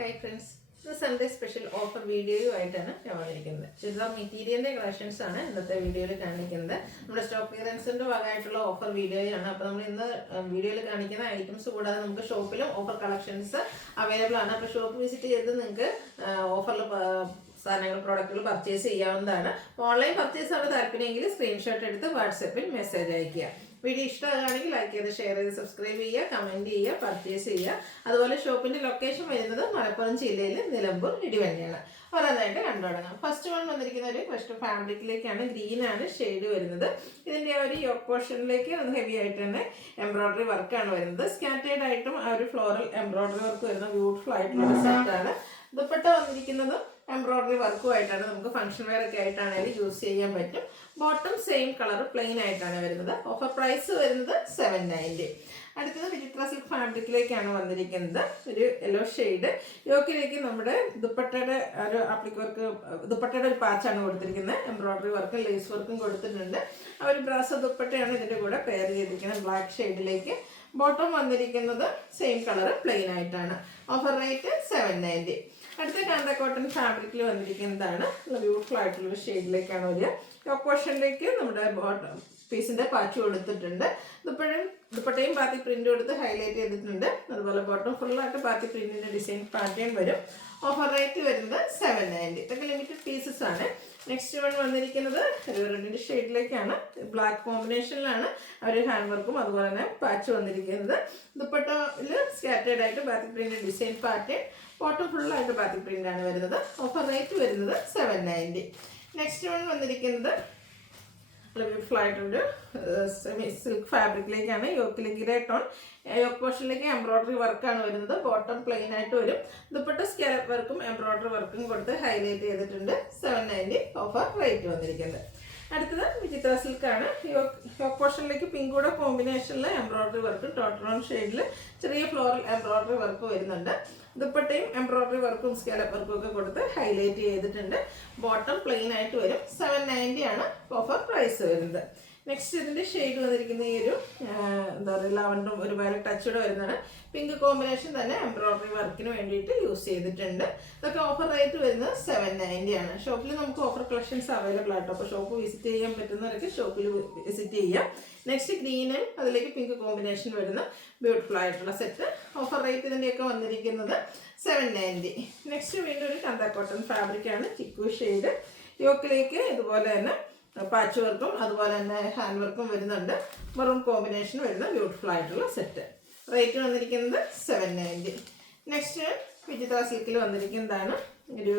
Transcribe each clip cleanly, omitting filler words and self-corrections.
Hi friends, this is Sunday special offer video ആയിട്ടാണ് ഞാൻ വന്നിരിക്കുന്നത്. ചുരിദാർ മെറ്റീരിയലിന്റെ കളക്ഷൻസ് ആണ് ഇന്നത്തെ വീഡിയോയിൽ കാണിക്കുന്നത്. നമ്മുടെ സ്റ്റോക്ക് ക്ലിയറൻസിന്റെ ഭാഗമായിട്ടുള്ള ഓഫർ വീഡിയോയാണ്. അപ്പോൾ നമ്മൾ ഇന്ന് വീഡിയോയിൽ കാണിക്കുന്ന ഐറ്റംസ് കൂടാതെ നമുക്ക് ഷോപ്പിലും ഓഫർ കളക്ഷൻസ് അവൈലബിൾ ആണ്. അപ്പോൾ ഷോപ്പ് വിസിറ്റ് ചെയ്ത് നിങ്ങൾക്ക് ഓഫറിൽ സാധനങ്ങൾ പ്രോഡക്റ്റുകൾ പർച്ചേസ് ചെയ്യാവുന്നതാണ്. ഓൺലൈൻ പർച്ചേസ് ആണ് താല്പര്യമെങ്കിൽ സ്ക്രീൻഷോട്ട് എടുത്ത് വാട്സാപ്പിൽ മെസ്സേജ് അയയ്ക്കുക. വീഡിയോ ഇഷ്ടമാകുകയാണെങ്കിൽ ലൈക്ക് ചെയ്ത് ഷെയർ ചെയ്ത് സബ്സ്ക്രൈബ് ചെയ്യുക, കമൻറ്റ് ചെയ്യുക, പർച്ചേസ് ചെയ്യുക. അതുപോലെ ഷോപ്പിൻ്റെ ലൊക്കേഷൻ വരുന്നത് മലപ്പുറം ജില്ലയിൽ നിലമ്പൂർ ഇടിവണ്ടിയാണ്. ഓരോന്നായിട്ട് കണ്ടു തുടങ്ങാം. ഫസ്റ്റ് വൺ വന്നിരിക്കുന്ന ഒരു ക്വസ്റ്റ് ഫാബ്രിക്കിലേക്കാണ്. ഗ്രീനാണ് ഷെയ്ഡ് വരുന്നത്. ഇതിൻ്റെ ആ ഒരു യോക്ക് പോർഷനിലേക്ക് ഹെവി ആയിട്ട് തന്നെ എംബ്രോയ്ഡറി വർക്കാണ് വരുന്നത്. സ്കാറ്റേഡ് ആയിട്ടും ആ ഒരു ഫ്ലോറൽ എംബ്രോയ്ഡറി വർക്ക് വരുന്ന ബ്യൂട്ടിഫുൾ ആയിട്ടുള്ള സെറ്റാണ്. ദുപ്പട്ട വന്നിരിക്കുന്നത് എംബ്രോയ്ഡറി വർക്കുമായിട്ടാണ്. നമുക്ക് ഫംഗ്ഷൻ വെയർ ഒക്കെ ആയിട്ടാണെങ്കിലും യൂസ് ചെയ്യാൻ പറ്റും. ബോട്ടം സെയിം കളർ പ്ലെയിൻ ആയിട്ടാണ് വരുന്നത്. ഓഫർ പ്രൈസ് വരുന്നത് 790. അടുത്തത് വിചിത്ര സിൽക്ക് ഫാബ്രിക്കിലേക്കാണ് വന്നിരിക്കുന്നത്. ഒരു യെല്ലോ ഷെയ്ഡ്. യോക്കിലേക്ക് നമ്മുടെ ദുപ്പട്ടയുടെ ഒരു ആപ്ലിക് വർക്ക്, ദുപ്പട്ടയുടെ ഒരു പാച്ചാണ് കൊടുത്തിരിക്കുന്നത്. എംബ്രോയ്ഡറി വർക്കും ലേസ് വർക്കും കൊടുത്തിട്ടുണ്ട്. ആ ഒരു ബ്രാസോ ദുപ്പട്ടയാണ് ഇതിൻ്റെ കൂടെ പെയർ ചെയ്തിരിക്കുന്നത് ബ്ലാക്ക് ഷെയ്ഡിലേക്ക്. ബോട്ടം വന്നിരിക്കുന്നത് സെയിം കളർ പ്ലെയിൻ ആയിട്ടാണ്. Offer rate 790. അടുത്ത കാന്ത കോട്ടൺ ഫാബ്രിക്കിൽ വന്നിരിക്കുന്നതാണ്. ബ്യൂട്ടിഫുൾ ആയിട്ടുള്ള ഷെയ്ഡിലേക്കാണ് വരിക. യോക്ക് പോർഷനിലേക്ക് നമ്മുടെ ബോട്ടം പീസിന്റെ പാച്ച് കൊടുത്തിട്ടുണ്ട്. ദുപ്പട്ടയും പാത്തി പ്രിന്റ് കൊടുത്ത് ഹൈലൈറ്റ് ചെയ്തിട്ടുണ്ട്. അതുപോലെ ബോട്ടം ഫുള്ളായിട്ട് പാത്തി പ്രിന്റിന്റെ ഡിസൈൻ പാറ്റേൺ വരും. ഓഫർ റേറ്റ് വരുന്നത് 790. ഇതൊക്കെ ലിമിറ്റഡ് പീസസ് ആണ്. നെക്സ്റ്റ് വൺ വന്നിരിക്കുന്നത് ഒരു റെഡിന്റെ ഷെയ്ഡിലേക്കാണ്. ബ്ലാക്ക് കോമ്പിനേഷനിലാണ് ഒരു ഹാൻഡ് വർക്കും അതുപോലെ തന്നെ പാച്ച് വന്നിരിക്കുന്നത്. ദുപ്പട്ടയിൽ സ്കാറ്റേഡ് ആയിട്ട് batik print design pattern. Bottom ഫുള്ളായിട്ട് ബാത്തിക് പ്രിന്റ് ആണ് വരുന്നത്. ഓഫർ റേറ്റ് വരുന്നത് 790. നെക്സ്റ്റ് വൺ വന്നിരിക്കുന്നത് ബ്യൂട്ടിഫുൾ ആയിട്ടുണ്ട് സെമി സിൽക്ക് ഫാബ്രിക്കിലേക്കാണ്. യോക്കിലേക്ക് ഗ്രേ ടോൺ. യോക്ക് പോർഷനിലേക്ക് എംബ്രോയ്ഡറി വർക്കാണ് വരുന്നത്. ബോട്ടം പ്ലെയിൻ ആയിട്ട് വരും. ദുപ്പട്ട സ്കാലപ്പ് വർക്കും എംബ്രോയ്ഡറി വർക്കും കൊടുത്ത് ഹൈലൈറ്റ് ചെയ്തിട്ടുണ്ട്. 790 ഓഫർ റേറ്റ് വന്നിരിക്കുന്നത്. അടുത്തത് വിചിത്ര സിൽക്കാണ്. യോക്ക് പോർഷനിലേക്ക് പിങ്ക് കൂടെ കോമ്പിനേഷനിൽ എംബ്രോയ്ഡറി വർക്കും ടോട്ടറോൺ ഷെയ്ഡിൽ ചെറിയ ഫ്ലോറൽ എംബ്രോയ്ഡറി വർക്ക് വരുന്നുണ്ട്. ദുപ്പട്ടയും എംബ്രോയ്ഡറി വർക്കും സ്കാലപ്പ് വർക്കും ഒക്കെ കൊടുത്ത് ഹൈലൈറ്റ് ചെയ്തിട്ടുണ്ട്. ബോട്ടം പ്ലെയിൻ ആയിട്ട് വരും. 790 ആണ് ഓഫർ പ്രൈസ് വരുന്നത്. നെക്സ്റ്റ് ഇതിൻ്റെ ഷെയ്ഡ് വന്നിരിക്കുന്ന ഈ ഒരു എന്താ പറയുക ലാവൻഡറും ഒരു വയലറ്റ് ടച്ചോടെ വരുന്നതാണ്. പിങ്ക് കോമ്പിനേഷൻ തന്നെ എംബ്രോയ്ഡറി വർക്കിന് വേണ്ടിയിട്ട് യൂസ് ചെയ്തിട്ടുണ്ട്. ഇതൊക്കെ ഓഫർ റേറ്റ് വരുന്നത് 790 ആണ്. ഷോപ്പിൽ നമുക്ക് ഓഫർ കളക്ഷൻസ് അവൈലബിൾ ആട്ടോ. അപ്പോൾ ഷോപ്പ് വിസിറ്റ് ചെയ്യാൻ പറ്റുന്നവരൊക്കെ ഷോപ്പിൽ വിസിറ്റ് ചെയ്യാം. നെക്സ്റ്റ് ഗ്രീനും അതിലേക്ക് പിങ്ക് കോമ്പിനേഷൻ വരുന്ന ബ്യൂട്ടിഫുൾ ആയിട്ടുള്ള സെറ്റ്. ഓഫർ റേറ്റ് ഇതിൻ്റെയൊക്കെ വന്നിരിക്കുന്നത് 790. നെക്സ്റ്റ് വീണ്ടും ഒരു കാന്ത കോട്ടൺ ഫാബ്രിക്കാണ്. ചിക്കു ഷെയ്ഡ്. യോക്കിലേക്ക് ഇതുപോലെ തന്നെ പാച്ച് വർക്കും അതുപോലെ തന്നെ ഹാൻഡ് വർക്കും വരുന്നുണ്ട്. മെറൂൺ കോമ്പിനേഷൻ വരുന്ന ബ്യൂട്ടിഫുൾ ആയിട്ടുള്ള സെറ്റ്. റേറ്റ് വന്നിരിക്കുന്നത് 790. നെക്സ്റ്റ് വിചിത്ര സിൽക്കിൽ വന്നിരിക്കുന്നതാണ്. ഒരു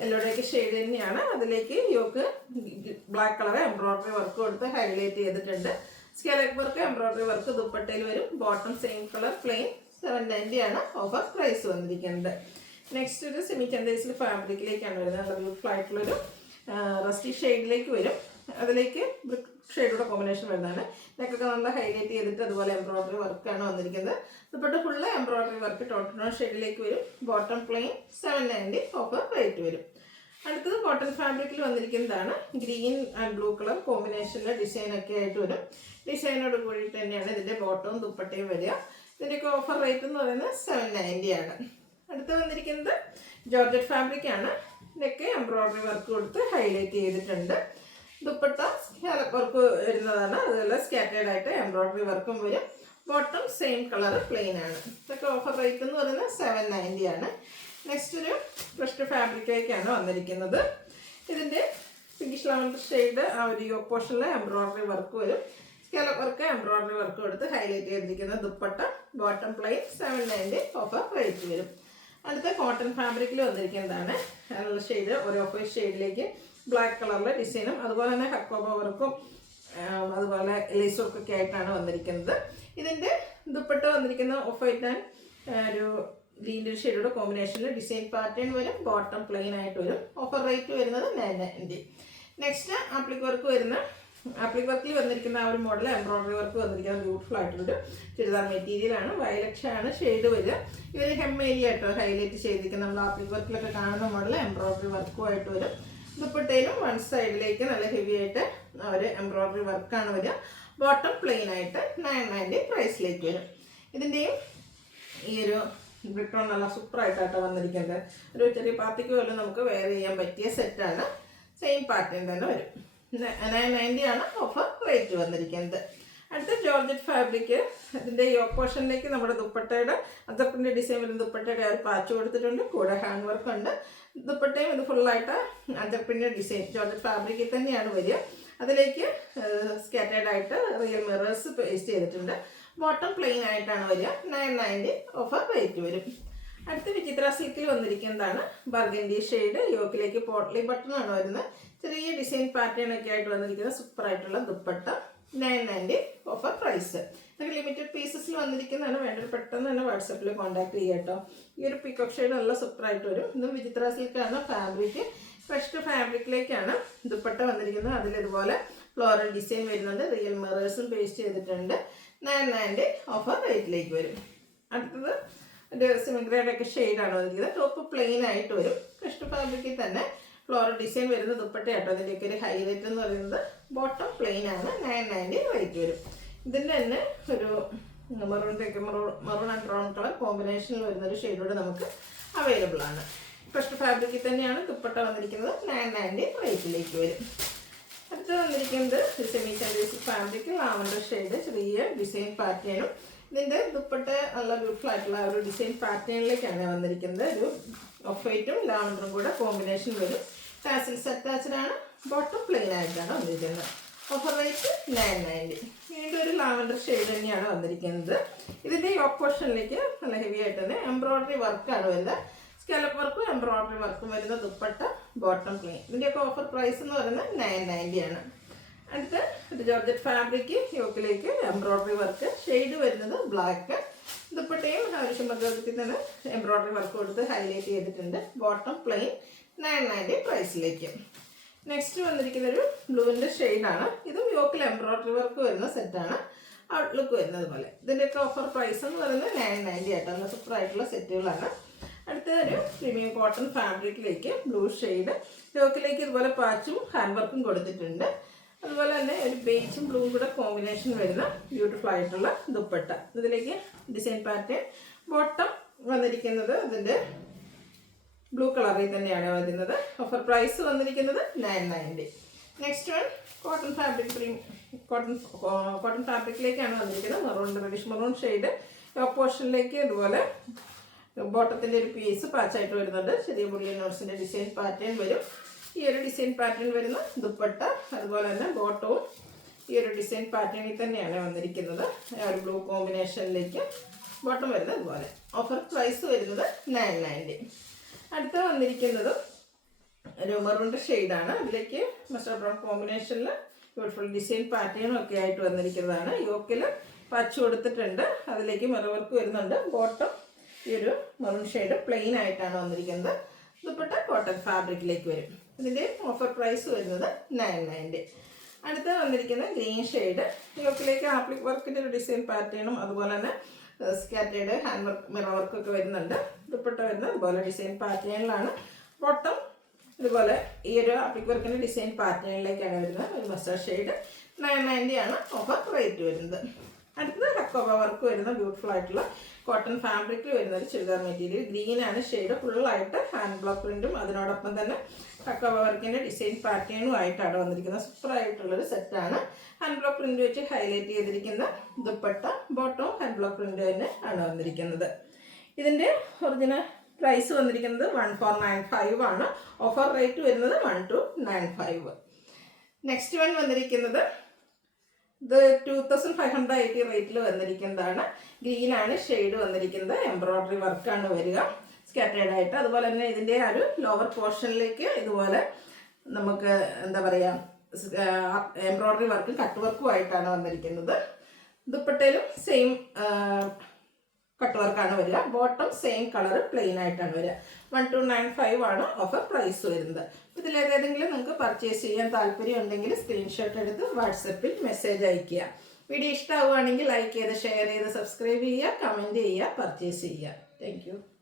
യെല്ലോടേക്ക് ഷെയ്ഡ് തന്നെയാണ്. അതിലേക്ക് yoke black colour embroidery work കൊടുത്ത് ഹൈലൈറ്റ് ചെയ്തിട്ടുണ്ട്. സ്കാലപ്പ് വർക്ക് എംബ്രോയ്ഡറി വർക്ക് ദുപ്പട്ടയിൽ വരും. Bottom same colour plain. 790 ആണ് ഓഫർ പ്രൈസ് വന്നിരിക്കുന്നത്. നെക്സ്റ്റ് ഒരു സെമി ചന്തേസിൽ ഫാബ്രിക്കിലേക്കാണ് വരുന്നത്. നല്ല ബ്യൂട്ടിഫുൾ ആയിട്ടുള്ളൊരു റസ്റ്റി ഷെയ്ഡിലേക്ക് വരും. അതിലേക്ക് ബ്രിക്ക് ഷെയ്ഡുടെ കോമ്പിനേഷൻ വരുന്നതാണ്. നെക്കൊക്കെ നല്ല ഹൈലൈറ്റ് ചെയ്തിട്ട് അതുപോലെ എംബ്രോയ്ഡറി വർക്കാണ് വന്നിരിക്കുന്നത്. ദുപ്പട്ട ഫുള്ള് എംബ്രോയ്ഡറി വർക്ക് ടോട്ടൺ ഷെയ്ഡിലേക്ക് വരും. Bottom plain. 790 ഓഫർ റേറ്റ് വരും. അടുത്തത് കോട്ടൺ ഫാബ്രിക്കിൽ വന്നിരിക്കുന്നതാണ്. ഗ്രീൻ ആൻഡ് ബ്ലൂ കളർ കോമ്പിനേഷനിലെ ഡിസൈനൊക്കെ ആയിട്ട് വരും. ഡിസൈനോട് കൂടിയിട്ട് തന്നെയാണ് ഇതിൻ്റെ ബോട്ടവും ദുപ്പട്ടയും വരിക. ഇതിൻ്റെയൊക്കെ ഓഫർ റേറ്റ് എന്ന് പറയുന്നത് 790 ആണ്. അടുത്ത് വന്നിരിക്കുന്നത് ജോർജറ്റ് ഫാബ്രിക് ആണ്. നെക്ക് എംബ്രോയ്ഡറി വർക്ക് കൊടുത്ത് ഹൈലൈറ്റ് ചെയ്തിട്ടുണ്ട്. ദുപ്പട്ട സ്കാലപ്പ് വർക്ക് വരുന്നതാണ്. അതുപോലെ സ്കാറ്റേഡ് ആയിട്ട് എംബ്രോയ്ഡറി വർക്കും വരും. ബോട്ടം സെയിം കളർ പ്ലെയിൻ ആണ്. ഇതൊക്കെ ഓഫർ റേറ്റ് എന്ന് പറയുന്നത് 790 ആണ്. നെക്സ്റ്റ് ഒരു ക്രഷ്ഡ് ഫാബ്രിക്കിലേക്കാണ് വന്നിരിക്കുന്നത്. ഇതിൻ്റെ പിങ്കിഷ് ലാവൻഡർ ഷെയ്ഡ് ആ ഒരു യോക്ക് പോർഷനിൽ എംബ്രോയ്ഡറി വർക്ക് വരും. സ്കാലപ്പ് വർക്ക് എംബ്രോയ്ഡറി വർക്ക് കൊടുത്ത് ഹൈലൈറ്റ് ചെയ്തിരിക്കുന്ന dupatta. Bottom plain. 790 offer rate വരും. അടുത്ത കോട്ടൺ ഫാബ്രിക്കിൽ വന്നിരിക്കുന്നതാണ്. നല്ല ഷെയ്ഡ് ഒരു ഓഫ് വൈറ്റ് ഷെയ്ഡിലേക്ക് ബ്ലാക്ക് കളറിലെ ഡിസൈനും അതുപോലെ തന്നെ ഹക്കോബ വർക്കും അതുപോലെ ലേസ് വർക്കൊക്കെ ആയിട്ടാണ് വന്നിരിക്കുന്നത്. ഇതിൻ്റെ ദുപ്പട്ട വന്നിരിക്കുന്ന ഓഫ് വൈറ്റ് ആൻഡ് ഒരു ഗ്രീൻ ഷെയ്ഡുടെ കോമ്പിനേഷനിൽ ഡിസൈൻ പാറ്റേൺ വരും. ബോട്ടം പ്ലെയിൻ ആയിട്ട് വരും. ഓഫർ റേറ്റ് വരുന്നത് 990. നെക്സ്റ്റ് ആപ്ലിക് വർക്ക് വരുന്ന ആപ്ലിക് വർക്കിൽ വന്നിരിക്കുന്ന ആ ഒരു മോഡൽ എംബ്രോയ്ഡറി വർക്ക് വന്നിരിക്കുന്ന ബ്യൂട്ടിഫുൾ ആയിട്ടുള്ളൊരു ചുരിദാർ മെറ്റീരിയലാണ്. വയലറ്റ് ആണ് ഷെയ്ഡ് വരിക. ഇവർ ഹെം ഏരിയ ആയിട്ടോ ഹൈലൈറ്റ് ചെയ്തിരിക്കുന്ന നമ്മൾ ആപ്ലിക് വർക്കിലൊക്കെ കാണുന്ന മോഡൽ എംബ്രോയ്ഡറി വർക്കുമായിട്ട് വരും. ദുപ്പട്ടയിലും വൺ സൈഡിലേക്ക് നല്ല ഹെവി ആയിട്ട് ഒരു എംബ്രോയ്ഡറി വർക്കാണ് വരിക. ബോട്ടം പ്ലെയിൻ ആയിട്ട് 990 പ്രൈസിലേക്ക് വരും. ഇതിൻ്റെയും ഈ ഒരു ബ്രിട്ടോൺ നല്ല സൂപ്പറായിട്ടാണ് വന്നിരിക്കുന്നത്. ഒരു ചെറിയ പാർട്ടിക്ക് പോലും നമുക്ക് വെയർ ചെയ്യാൻ പറ്റിയ സെറ്റാണ്. സെയിം പാറ്റേൺ തന്നെ വരും. 990 ആണ് ഓഫർ റേറ്റ് വന്നിരിക്കുന്നത്. അടുത്ത ജോർജറ്റ് ഫാബ്രിക്. അതിൻ്റെ യോക്ക് പോർഷനിലേക്ക് നമ്മുടെ ദുപ്പട്ടയുടെ അത്തപ്പിൻ്റെ ഡിസൈൻ വരുന്ന ദുപ്പട്ടയുടെ ഒരു പാച്ച് കൊടുത്തിട്ടുണ്ട്. കൂടെ ഹാൻഡ് വർക്ക് ഉണ്ട്. ദുപ്പട്ടയും ഇത് ഫുള്ളായിട്ട് അത്തപ്പിൻ്റെ ഡിസൈൻ ജോർജറ്റ് ഫാബ്രിക്കിൽ തന്നെയാണ് വരിക. അതിലേക്ക് സ്കാറ്റേഡ് ആയിട്ട് റിയൽ മിറേഴ്സ് പേസ്റ്റ് ചെയ്തിട്ടുണ്ട്. ബോട്ടം പ്ലെയിൻ ആയിട്ടാണ് വരിക. 990 ഓഫർ റേറ്റ് വരും. അടുത്ത വിചിത്ര സിൽക്കിൽ വന്നിരിക്കുന്നതാണ് ബർഗൻഡി ഷെയ്ഡ്. യോക്കിലേക്ക് പോട്ട്ലി ബട്ടണാണ് വരുന്നത്. ചെറിയ ഡിസൈൻ പാറ്റേൺ ഒക്കെ ആയിട്ട് വന്നിരിക്കുന്ന സൂപ്പറായിട്ടുള്ള ദുപ്പട്ട. 990 offer price. ഇതൊക്കെ ലിമിറ്റഡ് പീസസിൽ വന്നിരിക്കുന്നതാണ്. വേണ്ടത് പെട്ടെന്ന് തന്നെ വാട്സപ്പിൽ കോൺടാക്ട് ചെയ്യുക കേട്ടോ. ഈ ഒരു പീക്കോക്ക് ഷെയ്ഡ് നല്ല സൂപ്പറായിട്ട് വരും. ഇതും വിചിത്ര സിൽക്കാണ് ഫാബ്രിക്. ഫ്രഷ് ഫാബ്രിക്കിലേക്കാണ് ദുപ്പട്ട വന്നിരിക്കുന്നത്. അതിലിതുപോലെ ഫ്ലോറൽ ഡിസൈൻ വരുന്നുണ്ട്. റിയൽ മിറേഴ്സും പേസ്റ്റ് ചെയ്തിട്ടുണ്ട്. 990 ഓഫർ റേറ്റിലേക്ക് വരും. അടുത്തത് ഒരു സിമിഗ്രേഡൊക്കെ ഷെയ്ഡാണ് വന്നിരിക്കുന്നത്. ടോപ്പ് പ്ലെയിൻ ആയിട്ട് വരും. ഫ്രഷ് ഫാബ്രിക്കിൽ തന്നെ ഫ്ലോറൽ ഡിസൈൻ വരുന്ന ദുപ്പട്ടയാട്ടോ. അതിൻ്റെയൊക്കെ ഒരു ഹൈലൈറ്റ് എന്ന് പറയുന്നത് ബോട്ടം പ്ലെയിൻ ആണ്. 990 റേറ്റ് വരും. ഇതിൻ്റെ തന്നെ ഒരു മെറൂൺ ആൻഡ് ബ്രൗൺ കളർ കോമ്പിനേഷനിൽ വരുന്നൊരു ഷെയ്ഡോട് നമുക്ക് അവൈലബിൾ ആണ്. ഫസ്റ്റ് ഫാബ്രിക്കിൽ തന്നെയാണ് ദുപ്പട്ട വന്നിരിക്കുന്നത്. 990 റേറ്റിലേക്ക് വരും. അടുത്ത് വന്നിരിക്കുന്നത് semi senders fabric lavender shade. ചെറിയ ഡിസൈൻ പാറ്റേണും ഇതിൻ്റെ ദുപ്പട്ട നല്ല ബ്യൂട്ടിഫുൾ ആയിട്ടുള്ള ഒരു ഡിസൈൻ പാറ്റേണിലേക്കാണ് വന്നിരിക്കുന്നത്. ഒരു ഓഫ് വൈറ്റും ലാവൻഡറും കൂടെ കോമ്പിനേഷൻ വരും. ടാസിൽസ് അറ്റാച്ച്ഡ് ആണ്. ബോട്ടം പ്ലെയിൻ ആയിട്ടാണ് വന്നിരിക്കുന്നത്. Offer rate 990. വീണ്ടും ഒരു ലാവൻഡർ ഷെയ്ഡ് തന്നെയാണ് വന്നിരിക്കുന്നത്. ഇതിൻ്റെ യോക്ക് പോർഷനിലേക്ക് നല്ല ഹെവി ആയിട്ട് തന്നെ എംബ്രോയ്ഡറി വർക്കാണ് വരുന്നത്. സ്കാലപ്പ് വർക്കും എംബ്രോയ്ഡറി വർക്കും വരുന്ന ദുപ്പട്ട. Bottom plain. ഇതിൻ്റെയൊക്കെ ഓഫർ പ്രൈസ് എന്ന് പറയുന്നത് 990 ആണ്. അടുത്ത ഒരു ജോർജറ്റ് ഫാബ്രിക്. യോക്കിലേക്ക് എംബ്രോയ്ഡറി വർക്ക്. ഷെയ്ഡ് വരുന്നത് ബ്ലാക്ക്. ദുപ്പട്ടയും ആവശ്യമത്തിൽ തന്നെ എംബ്രോയ്ഡറി വർക്ക് കൊടുത്ത് ഹൈലൈറ്റ് ചെയ്തിട്ടുണ്ട്. Bottom plain. 990 പ്രൈസിലേക്ക്. നെക്സ്റ്റ് വന്നിരിക്കുന്നൊരു ബ്ലൂവിൻ്റെ ഷെയ്ഡാണ്. ഇതും യോക്കിൽ എംബ്രോയ്ഡറി വർക്ക് വരുന്ന സെറ്റാണ്. ഔട്ട്ലുക്ക് വരുന്നത് പോലെ. ഇതിൻ്റെയൊക്കെ ഓഫർ പ്രൈസ് എന്ന് പറയുന്നത് 990 ആയിട്ട്. നല്ല സൂപ്പറായിട്ടുള്ള സെറ്റുകളാണ്. അടുത്തൊരു പ്രീമിയം കോട്ടൺ ഫാബ്രിക്കിലേക്ക് ബ്ലൂ ഷെയ്ഡ്. യോക്കിലേക്ക് ഇതുപോലെ പാച്ചും ഹാൻഡ് വർക്കും കൊടുത്തിട്ടുണ്ട്. അതുപോലെ തന്നെ ഒരു ബേജും ബ്ലൂവും കൂടെ കോമ്പിനേഷൻ വരുന്ന ബ്യൂട്ടിഫുൾ ആയിട്ടുള്ള ദുപ്പട്ട. ഇതിലേക്ക് ഡിസൈൻ പാറ്റേൺ. ബോട്ടം വന്നിരിക്കുന്നത് അതിൻ്റെ ബ്ലൂ കളറിൽ തന്നെയാണ് വരുന്നത്. ഓഫർ പ്രൈസ് വന്നിരിക്കുന്നത് 990. Next one cotton fabric. Cotton ഫാബ്രിക്കിലേക്കാണ് വന്നിരിക്കുന്നത്. Maroon reddish maroon shade. Yoke പോർഷനിലേക്ക് ഇതുപോലെ ബോട്ടത്തിൻ്റെ ഒരു പീസ് പാച്ചായിട്ട് വരുന്നുണ്ട്. ചെറിയ ബുള്ളിയൻ നോട്ട്സിൻ്റെ ഡിസൈൻ പാറ്റേൺ വരും. ഈ ഒരു ഡിസൈൻ പാറ്റേൺ വരുന്ന ദുപ്പട്ട. അതുപോലെ തന്നെ ബോട്ടവും ഈ ഒരു ഡിസൈൻ പാറ്റേണിൽ തന്നെയാണ് വന്നിരിക്കുന്നത്. ഒരു ബ്ലൂ കോമ്പിനേഷനിലേക്ക് ബോട്ടം വരുന്നത് ഇതുപോലെ. ഓഫർ പ്രൈസ് വരുന്നത് 990. അടുത്ത വന്നിരിക്കുന്നത് ഒരു മെറൂണിൻ്റെ ഷെയ്ഡാണ്. അതിലേക്ക് മസ്റ്റർഡ് ബ്രൗൺ കോമ്പിനേഷനിൽ ബ്യൂട്ടിഫുൾ ഡിസൈൻ പാറ്റേണും ഒക്കെ ആയിട്ട് വന്നിരിക്കുന്നതാണ്. യോക്കിൽ പച്ച് കൊടുത്തിട്ടുണ്ട്. അതിലേക്ക് മിറർ വർക്ക് വരുന്നുണ്ട്. ബോട്ടം ഈ ഒരു മെറൂൺ ഷെയ്ഡ് പ്ലെയിൻ ആയിട്ടാണ് വന്നിരിക്കുന്നത്. ദുപ്പട്ട കോട്ടൺ ഫാബ്രിക്കിലേക്ക് വരും. ഇതിൻ്റെ ഓഫർ പ്രൈസ് വരുന്നത് 990. അടുത്ത വന്നിരിക്കുന്ന ഗ്രീൻ ഷെയ്ഡ്. യോക്കിലേക്ക് ആപ്ലിക് വർക്കിൻ്റെ ഒരു ഡിസൈൻ പാറ്റേണും അതുപോലെ തന്നെ സ്കാറ്റേഡ് ഹാൻഡ് വർക്ക് മിറർ വർക്കൊക്കെ വരുന്നുണ്ട്. ദുപ്പട്ട വരുന്നത് അതുപോലെ ഡിസൈൻ പാറ്റേണിലാണ്. ബോട്ടം ഇതുപോലെ ഈ ഒരു ആപ്ലിക് വർക്കിൻ്റെ ഡിസൈൻ പാറ്റേണിലേക്കാണ് വരുന്നത്. ഒരു മസ്റ്റാർഡ് ഷെയ്ഡ്. 990 ആണ് ഓഫർ റേറ്റ് വരുന്നത്. അടുത്തത് ഹക്കോബ വർക്ക് വരുന്ന ബ്യൂട്ടിഫുൾ ആയിട്ടുള്ള കോട്ടൺ ഫാബ്രിക്കിൽ വരുന്ന ഒരു ചുരിദാർ മെറ്റീരിയൽ. ഗ്രീനാണ് ഷെയ്ഡ്. ഫുള്ളായിട്ട് ഹാൻഡ് ബ്ലോക്ക് പ്രിൻറ്റും അതിനോടൊപ്പം തന്നെ ഹക്കോബ വർക്കിൻ്റെ ഡിസൈൻ പാറ്റേണും ആയിട്ടാണ് വന്നിരിക്കുന്നത്. സൂപ്പറായിട്ടുള്ളൊരു സെറ്റാണ്. ഹാൻഡ് ബ്ലോക്ക് പ്രിൻറ്റ് വെച്ച് ഹൈലൈറ്റ് ചെയ്തിരിക്കുന്ന ദുപ്പട്ട. ബോട്ടവും ഹാൻഡ് ബ്ലോക്ക് പ്രിൻറ്റ് തന്നെ ആണ് വന്നിരിക്കുന്നത്. ഇതിൻ്റെ ഒറിജിനൽ പ്രൈസ് വന്നിരിക്കുന്നത് 1495 ആണ്. ഓഫർ റേറ്റ് വരുന്നത് 1295. നെക്സ്റ്റ് വൺ വന്നിരിക്കുന്നത് ഇത് 2580 റേറ്റിൽ വന്നിരിക്കുന്നതാണ്. ഗ്രീനാണ് ഷെയ്ഡ് വന്നിരിക്കുന്നത്. എംബ്രോയ്ഡറി വർക്കാണ് വരിക സ്കാറ്റേഡ് ആയിട്ട്. അതുപോലെ തന്നെ ഇതിൻ്റെ ആ ഒരു ലോവർ പോർഷനിലേക്ക് ഇതുപോലെ നമുക്ക് എന്താ പറയുക എംബ്രോയ്ഡറി വർക്കും കട്ട് വർക്കും ആയിട്ടാണ് വന്നിരിക്കുന്നത്. ദുപ്പട്ടയിലും സെയിം കട്ട് വർക്കാണ് വരിക. ബോട്ടം സെയിം കളർ പ്ലെയിൻ ആയിട്ടാണ് വരിക. 1295 ആണ് ഓഫർ പ്രൈസ് വരുന്നത്. ഇതിലേതെങ്കിലും നിങ്ങൾക്ക് പർച്ചേസ് ചെയ്യാൻ താല്പര്യം ഉണ്ടെങ്കിൽ സ്ക്രീൻഷോട്ട് എടുത്ത് വാട്സപ്പിൽ മെസ്സേജ് അയയ്ക്കുക. വീഡിയോ ഇഷ്ടമാവുകയാണെങ്കിൽ ലൈക്ക് ചെയ്ത് ഷെയർ ചെയ്ത് സബ്സ്ക്രൈബ് ചെയ്യുക, കമൻറ്റ് ചെയ്യുക, പർച്ചേസ് ചെയ്യുക. താങ്ക്